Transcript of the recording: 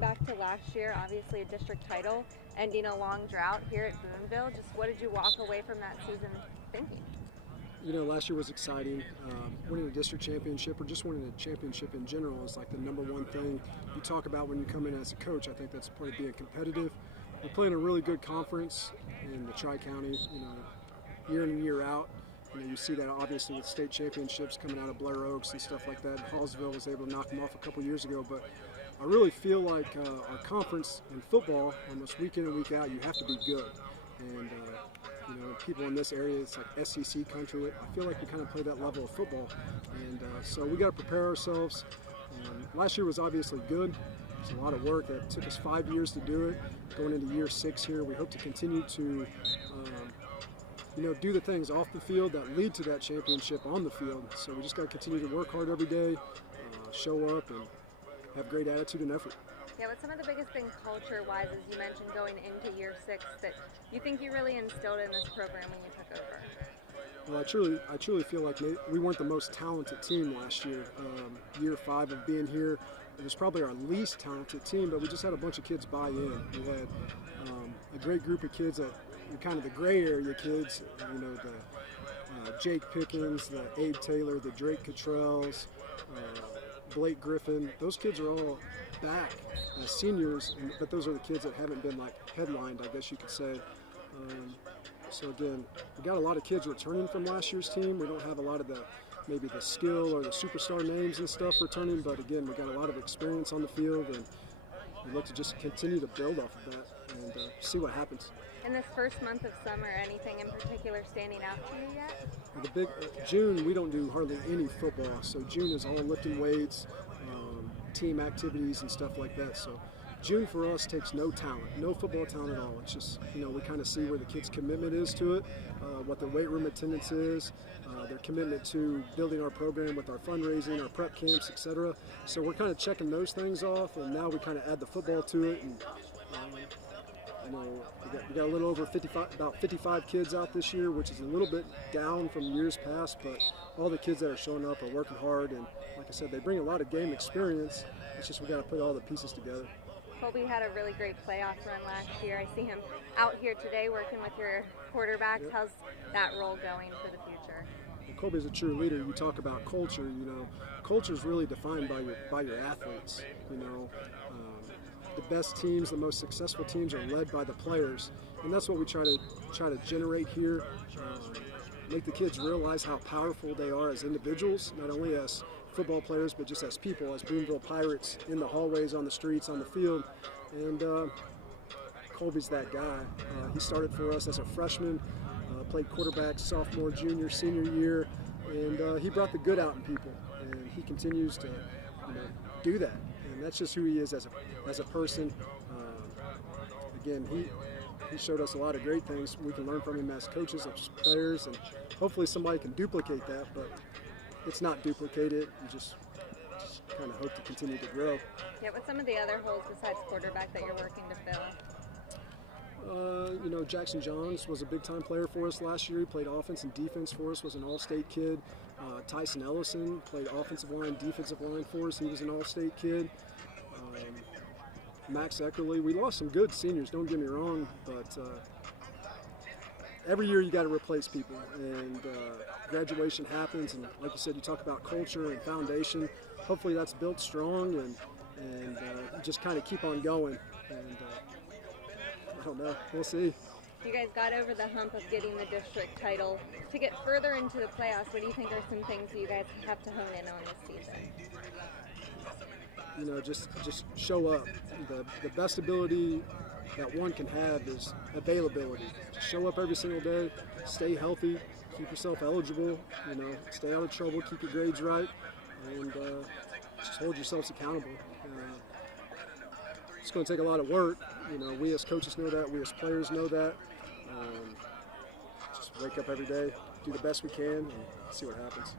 going back to last year, obviously a district title, ending a long drought here at Boonville. Just what did you walk away from that season thinking? You know, last year was exciting. Winning a district championship or just winning a championship in general is like the number one thing you talk about when you come in as a coach. I think that's part of being competitive. We're playing a really good conference in the Tri-County, year in and year out. You see that obviously with state championships coming out of Blair Oaks and stuff like that. Hallsville was able to knock them off a couple years ago, but I really feel like our conference in football, almost week in and week out, you have to be good. And people in this area, it's like SEC country. I feel like we kind of play that level of football, and so we got to prepare ourselves. Last year was obviously good. It's a lot of work. It took us 5 years to do it. Going into year 6 here, we hope to continue to do the things off the field that lead to that championship on the field. So we just got to continue to work hard every day, show up, and have great attitude and effort. Yeah, what's some of the biggest things culture-wise, as you mentioned, going into year 6 that you think you really instilled in this program when you took over? Well, I truly feel like we weren't the most talented team last year. Year 5 of being here, it was probably our least talented team, but we just had a bunch of kids buy in. We had a great group of kids that kind of the gray area kids, the Jake Pickens, the Abe Taylor, the Drake Cottrells, Blake Griffin. Those kids are all back as seniors, but those are the kids that haven't been like headlined, I guess you could say. So again, we got a lot of kids returning from last year's team. We don't have a lot of maybe the skill or the superstar names and stuff returning, but again, we got a lot of experience on the field, and we look to just continue to build off of that and see what happens. In this first month of summer, anything in particular standing out to you yet? June, we don't do hardly any football, so June is all lifting weights, team activities and stuff like that. So June for us takes no talent, no football talent at all. It's just, we kind of see where the kids' commitment is to it, what their weight room attendance is, their commitment to building our program with our fundraising, our prep camps, etc. So we're kind of checking those things off, and now we kind of add the football to it. And we got a little over 55 kids out this year, which is a little bit down from years past, but all the kids that are showing up are working hard, and like I said, they bring a lot of game experience. It's just we got to put all the pieces together. Colby had a really great playoff run last year. I see him out here today working with your quarterbacks. Yep. How's that role going for the future? Well, Colby's a true leader. You talk about culture. Culture is really defined by your athletes. The best teams, the most successful teams are led by the players, and that's what we try to generate here. Make the kids realize how powerful they are as individuals, not only as football players, but just as people, as Boonville Pirates in the hallways, on the streets, on the field. And Colby's that guy. He started for us as a freshman, played quarterback sophomore, junior, senior year, and he brought the good out in people. And he continues to do that. And that's just who he is as a person. Again, he showed us a lot of great things we can learn from him as coaches, as players, and hopefully somebody can duplicate that, but it's not duplicated. You just kind of hope to continue to grow. Yeah, what's some of the other holes besides quarterback that you're working to fill? Jackson Johns was a big-time player for us last year. He played offense and defense for us, was an all-state kid. Tyson Ellison played offensive line, defensive line for us. He was an all-state kid. Max Eckerly. We lost some good seniors, don't get me wrong, but every year you got to replace people, and graduation happens, and like you said, you talk about culture and foundation. Hopefully that's built strong, and just kind of keep on going, and I don't know, we'll see. You guys got over the hump of getting the district title. To get further into the playoffs, what do you think are some things you guys have to hone in on this season? Just show up. The best ability that one can have is availability. Just show up every single day, stay healthy, keep yourself eligible, stay out of trouble, keep your grades right, and just hold yourselves accountable. It's going to take a lot of work. We as coaches know that, we as players know that. Just wake up every day, do the best we can, and see what happens.